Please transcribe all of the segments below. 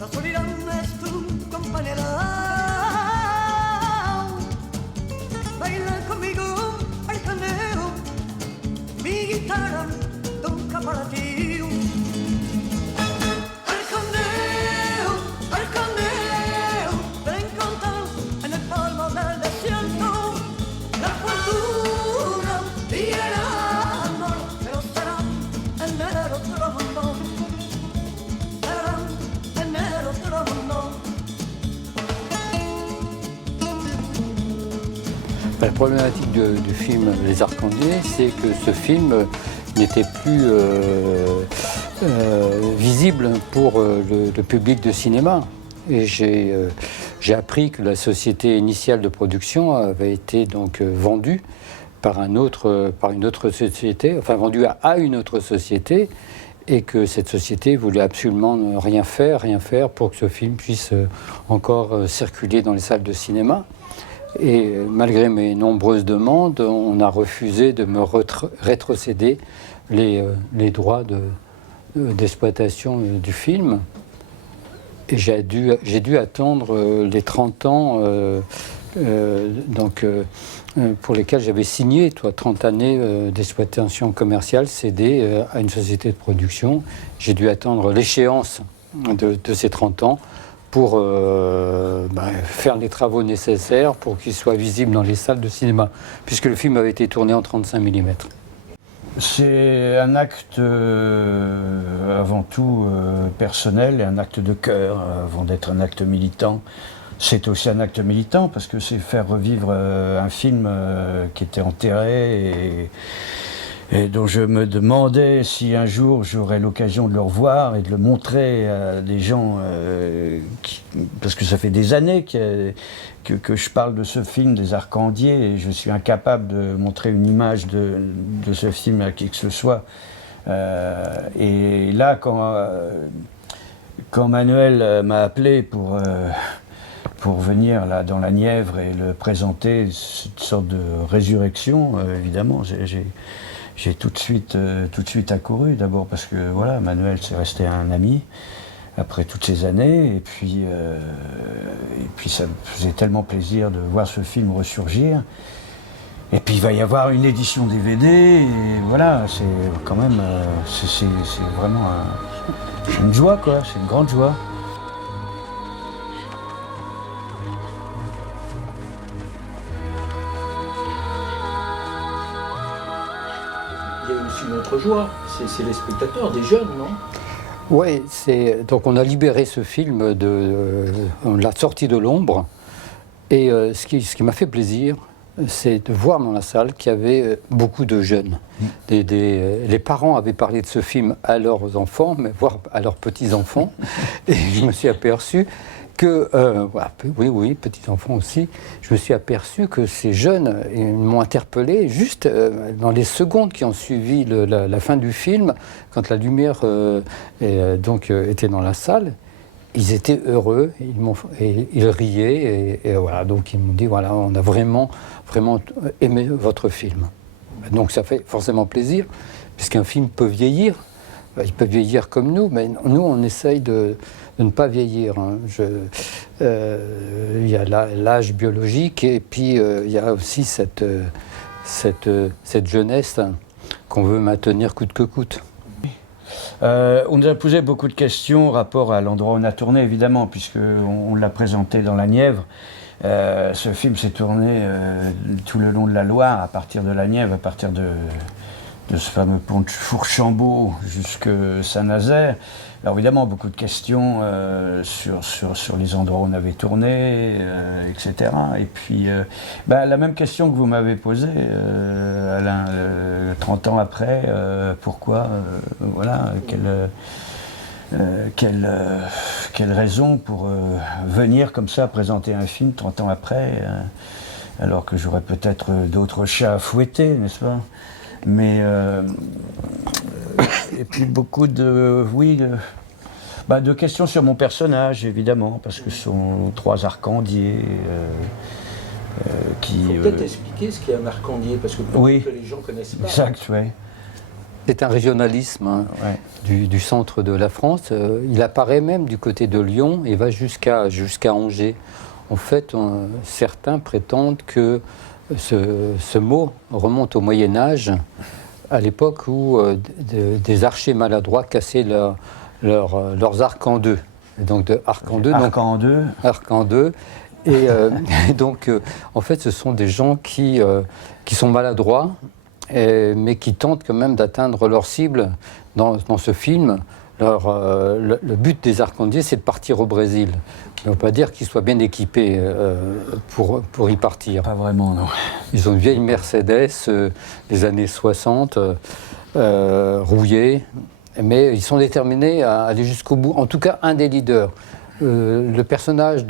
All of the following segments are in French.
La soledad es tu compañera. Baila conmigo al caneo, mi guitarra toca para ti. Al caneo, te encontrar en el polvo del desierto. La fortuna y el amor, pero serán en el otro mundo. Serán en el otro mundo. La problématique du film Les Arcandiers, c'est que ce film n'était plus visible pour le public de cinéma. Et j'ai appris que la société initiale de production avait été donc vendue par une autre société, enfin vendue à une autre société, et que cette société voulait absolument rien faire pour que ce film puisse encore circuler dans les salles de cinéma. Et malgré mes nombreuses demandes, on a refusé de me rétrocéder les droits d'exploitation du film. Et j'ai dû attendre les 30 ans pour lesquels j'avais signé 30 années d'exploitation commerciale cédée à une société de production. J'ai dû attendre l'échéance de ces 30 ans pour faire les travaux nécessaires pour qu'il soit visible dans les salles de cinéma, puisque le film avait été tourné en 35 mm. C'est un acte avant tout personnel et un acte de cœur avant d'être un acte militant. C'est aussi un acte militant parce que c'est faire revivre un film qui était enterré et dont je me demandais si un jour j'aurais l'occasion de le revoir et de le montrer à des gens, parce que ça fait des années que je parle de ce film des Arcandiers et je suis incapable de montrer une image de ce film à qui que ce soit. Et là, quand Manuel m'a appelé pour venir là dans la Nièvre et le présenter, cette sorte de résurrection, évidemment, j'ai tout de suite accouru, d'abord parce que voilà, Manuel c'est resté un ami après toutes ces années, et puis ça me faisait tellement plaisir de voir ce film ressurgir. Et puis il va y avoir une édition DVD, et voilà, c'est quand même, c'est vraiment une joie, quoi, c'est une grande joie. Il y a aussi une autre joie, c'est les spectateurs, des jeunes, non? Oui, donc on a libéré ce film, on l'a sorti de l'ombre, et ce qui m'a fait plaisir, c'est de voir dans la salle qu'il y avait beaucoup de jeunes. Les parents avaient parlé de ce film à leurs enfants, mais voire à leurs petits-enfants, et je me suis aperçu que, oui, petits-enfants aussi, je me suis aperçu que ces jeunes m'ont interpellé juste dans les secondes qui ont suivi la fin du film, quand la lumière était dans la salle. Ils étaient heureux, ils riaient, et voilà, donc ils m'ont dit, voilà, on a vraiment aimé votre film. Donc ça fait forcément plaisir, puisqu'un film peut vieillir. Il peut vieillir comme nous, mais nous, on essaye de ne pas vieillir. Hein. Il y a l'âge biologique, et puis il y a aussi cette jeunesse qu'on veut maintenir coûte que coûte. On nous a posé beaucoup de questions en rapport à l'endroit où on a tourné, évidemment, puisqu'on l'a présenté dans la Nièvre. Ce film s'est tourné tout le long de la Loire, à partir de la Nièvre, à partir de ce fameux pont de Fourchambault jusque Saint-Nazaire. Alors évidemment, beaucoup de questions sur les endroits où on avait tourné, etc. Et puis, la même question que vous m'avez posée, Alain, 30 ans après, pourquoi, voilà, quelle raison pour venir comme ça présenter un film 30 ans après, alors que j'aurais peut-être d'autres chats à fouetter, n'est-ce pas? Mais et puis beaucoup de questions sur mon personnage, évidemment, parce que ce sont 3 arcandiers qui... Il faut peut-être expliquer ce qu'est un arcandier, parce que peut-être que les gens ne connaissent pas. Exact, oui. C'est un régionalisme hein, du centre de la France. Il apparaît même du côté de Lyon et va jusqu'à Angers. En fait, certains prétendent que ce mot remonte au Moyen-Âge, à l'époque où des archers maladroits cassaient leurs arcs en deux. Et donc de arc en deux. Arc en deux. Arc en deux. Et donc, en fait, ce sont des gens qui sont maladroits, mais qui tentent quand même d'atteindre leur cible dans ce film. Le but des arcandiers, c'est de partir au Brésil. Mais on peut pas dire qu'ils soient bien équipés pour y partir. Pas vraiment, non. Ils ont une vieille Mercedes des années 60, rouillée, mais ils sont déterminés à aller jusqu'au bout. En tout cas, un des leaders. Le personnage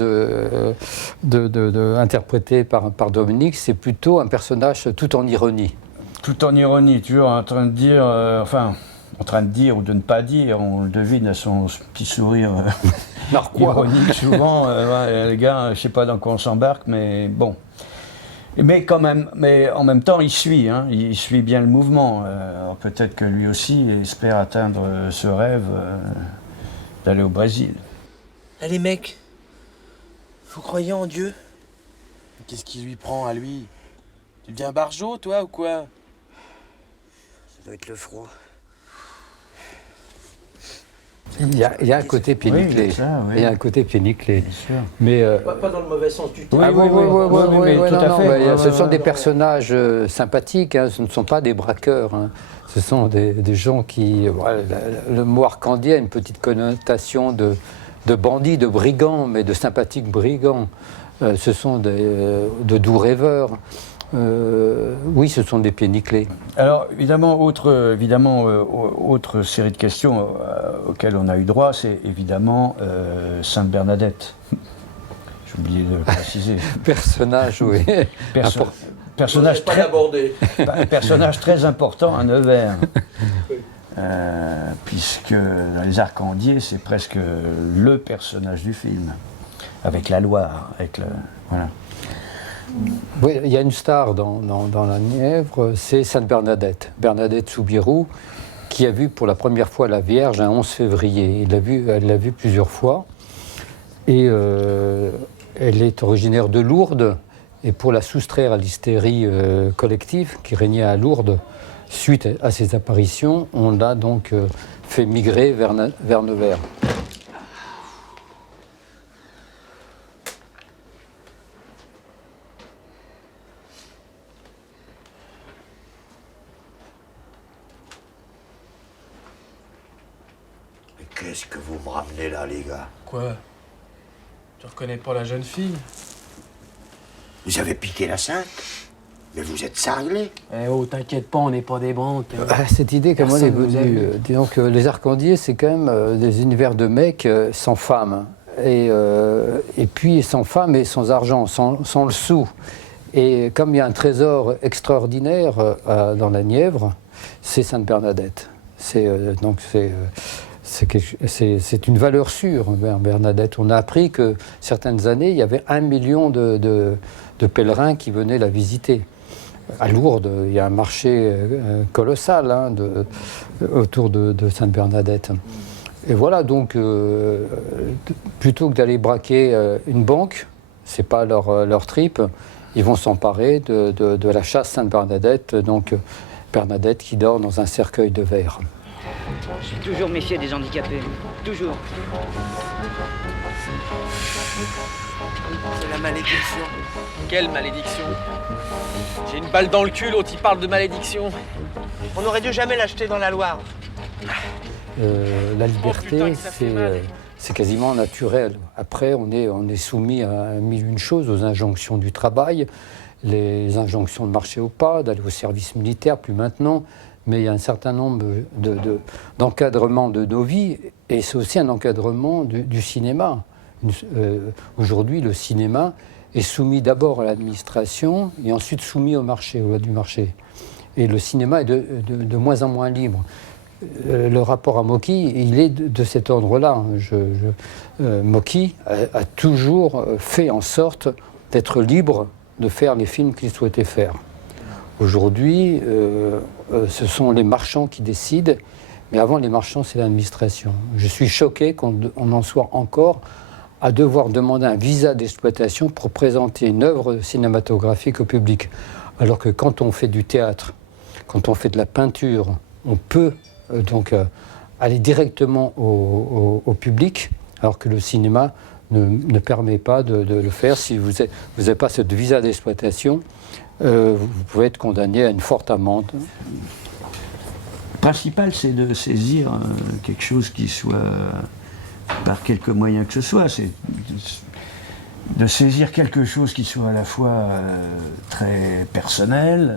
interprété par Dominique, c'est plutôt un personnage tout en ironie. Tout en ironie, toujours en train de dire, en train de dire ou de ne pas dire, on le devine à son petit sourire ironique souvent. Le gars, je ne sais pas dans quoi on s'embarque, mais bon. Mais quand même, mais en même temps, il suit bien le mouvement. Peut-être que lui aussi espère atteindre ce rêve d'aller au Brésil. Allez mec, vous croyez en Dieu? Qu'est-ce qui lui prend à lui? Tu deviens barjot, toi, ou quoi? Ça doit être le froid. Il y a un côté pied nickelé. Oui, ça, oui. Il y a un côté pied nickelé. Bien sûr. Mais Pas dans le mauvais sens du terme. Oui, tout à fait. Ce sont des personnages sympathiques, hein, ce ne sont pas des braqueurs. Hein. Ce sont des gens qui... le mot arcandier a une petite connotation de bandits, de brigands, mais de sympathiques brigands. Ce sont de doux rêveurs. Oui, ce sont des pieds nickelés. Alors, évidemment, autre série de questions auxquelles on a eu droit, c'est évidemment Sainte Bernadette. J'ai oublié de le préciser. Personnage, oui. Personnage Pas l'aborder. personnage très important à Nevers. Puisque dans Les Arcandiers, c'est presque le personnage du film, avec la Loire, voilà. Oui, il y a une star dans la Nièvre, c'est Sainte Bernadette, Bernadette Soubirous, qui a vu pour la première fois la Vierge un 11 février. Elle l'a vue plusieurs fois, et elle est originaire de Lourdes, et pour la soustraire à l'hystérie collective qui régnait à Lourdes, suite à ces apparitions, on l'a donc fait migrer vers Nevers. Mais qu'est-ce que vous me ramenez là, les gars? Quoi? Tu reconnais pas la jeune fille? Vous avez piqué la Sainte? Mais vous êtes cinglés? Eh oh, t'inquiète pas, on n'est pas des banques. Cette idée, comment elle est Personne nous a venue disons que les Arcandiers, c'est quand même des univers de mecs sans femmes. Et puis sans femmes et sans argent, sans le sou. Et comme il y a un trésor extraordinaire dans la Nièvre, c'est Sainte Bernadette. C'est une valeur sûre, Bernadette. On a appris que certaines années, il y avait 1 million de pèlerins qui venaient la visiter. À Lourdes, il y a un marché colossal hein, autour de Sainte Bernadette. Et voilà, donc, plutôt que d'aller braquer une banque, c'est pas leur trip, ils vont s'emparer de la chasse Sainte Bernadette, donc Bernadette qui dort dans un cercueil de verre. Je suis toujours méfié des handicapés. Toujours. C'est la malédiction. Quelle malédiction? J'ai une balle dans le cul, l'autre il parle de malédiction. On aurait dû jamais l'acheter dans la Loire. La liberté, putain, que ça fait mal. c'est quasiment naturel. Après, on est soumis à mille une choses, aux injonctions du travail, les injonctions de marcher au pas, d'aller au service militaire, plus maintenant. Mais il y a un certain nombre d'encadrements de nos vies, et c'est aussi un encadrement du cinéma. Aujourd'hui, le cinéma est soumis d'abord à l'administration et ensuite soumis au marché, aux lois du marché. Et le cinéma est de moins en moins libre. Le rapport à Mocky, il est de cet ordre-là. Mocky a toujours fait en sorte d'être libre de faire les films qu'il souhaitait faire. Aujourd'hui, ce sont les marchands qui décident, mais avant les marchands, c'est l'administration. Je suis choqué qu'on en soit encore à devoir demander un visa d'exploitation pour présenter une œuvre cinématographique au public. Alors que quand on fait du théâtre, quand on fait de la peinture, on peut aller directement au public, alors que le cinéma ne permet pas de le faire. Si vous n'avez pas ce visa d'exploitation, vous pouvez être condamné à une forte amende. Le principal, c'est de saisir quelque chose qui soit, par quelque moyen que ce soit, c'est de saisir quelque chose qui soit à la fois très personnel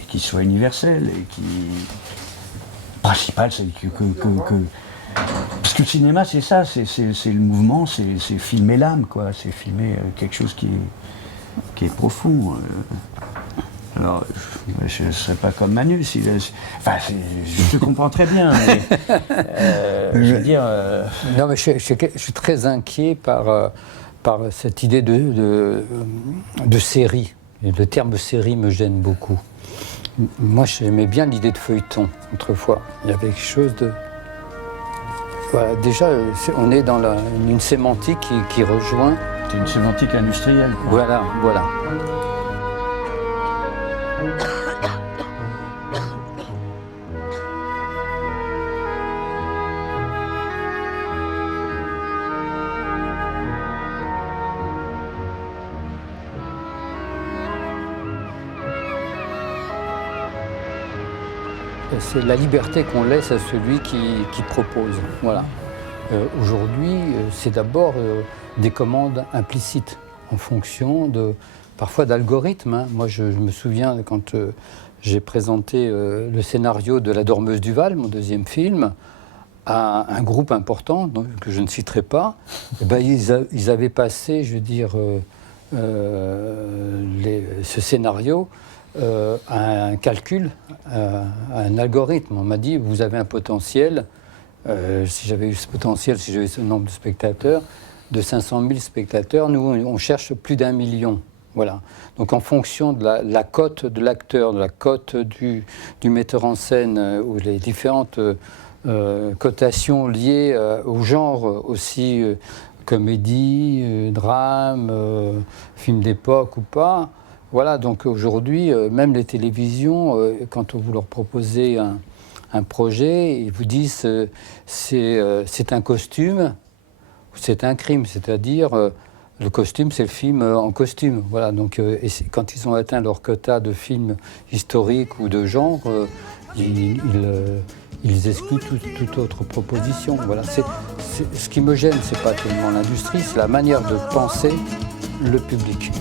et qui soit universel et qui... Le principal, c'est que... Parce que le cinéma, c'est ça, c'est le mouvement, c'est filmer l'âme, quoi. C'est filmer quelque chose qui est profond. Alors, je ne serais pas comme Manu. Enfin, je te comprends très bien. Mais, je veux dire... Non, mais je suis très inquiet par cette idée de série. Et le terme série me gêne beaucoup. Moi, j'aimais bien l'idée de feuilleton, autrefois. Il y avait quelque chose de... Voilà, déjà, on est dans une sémantique qui rejoint... C'est une sémantique industrielle, quoi. Voilà. C'est la liberté qu'on laisse à celui qui propose. Voilà. Aujourd'hui, c'est d'abord des commandes implicites en fonction parfois d'algorithmes. Hein. Moi, je me souviens quand j'ai présenté le scénario de La Dormeuse du Val, mon deuxième film, à un groupe important, que je ne citerai pas. Et ben, ils avaient passé, je veux dire, ce scénario à un calcul, à un algorithme. On m'a dit, vous avez un potentiel, si j'avais eu ce potentiel, si j'avais ce nombre de spectateurs, de 500 000 spectateurs, nous, on cherche plus d'1 million. Voilà. Donc en fonction de la cote de l'acteur, de la cote du metteur en scène, ou les différentes cotations liées au genre aussi, comédie, drame, film d'époque ou pas. Voilà, donc aujourd'hui, même les télévisions, quand vous leur proposez un projet, ils vous disent c'est un costume, c'est un crime, c'est-à-dire le costume, c'est le film en costume. Voilà, donc quand ils ont atteint leur quota de films historiques ou de genre, ils excluent toute autre proposition. Voilà, ce qui me gêne, c'est pas tellement l'industrie, c'est la manière de penser le public.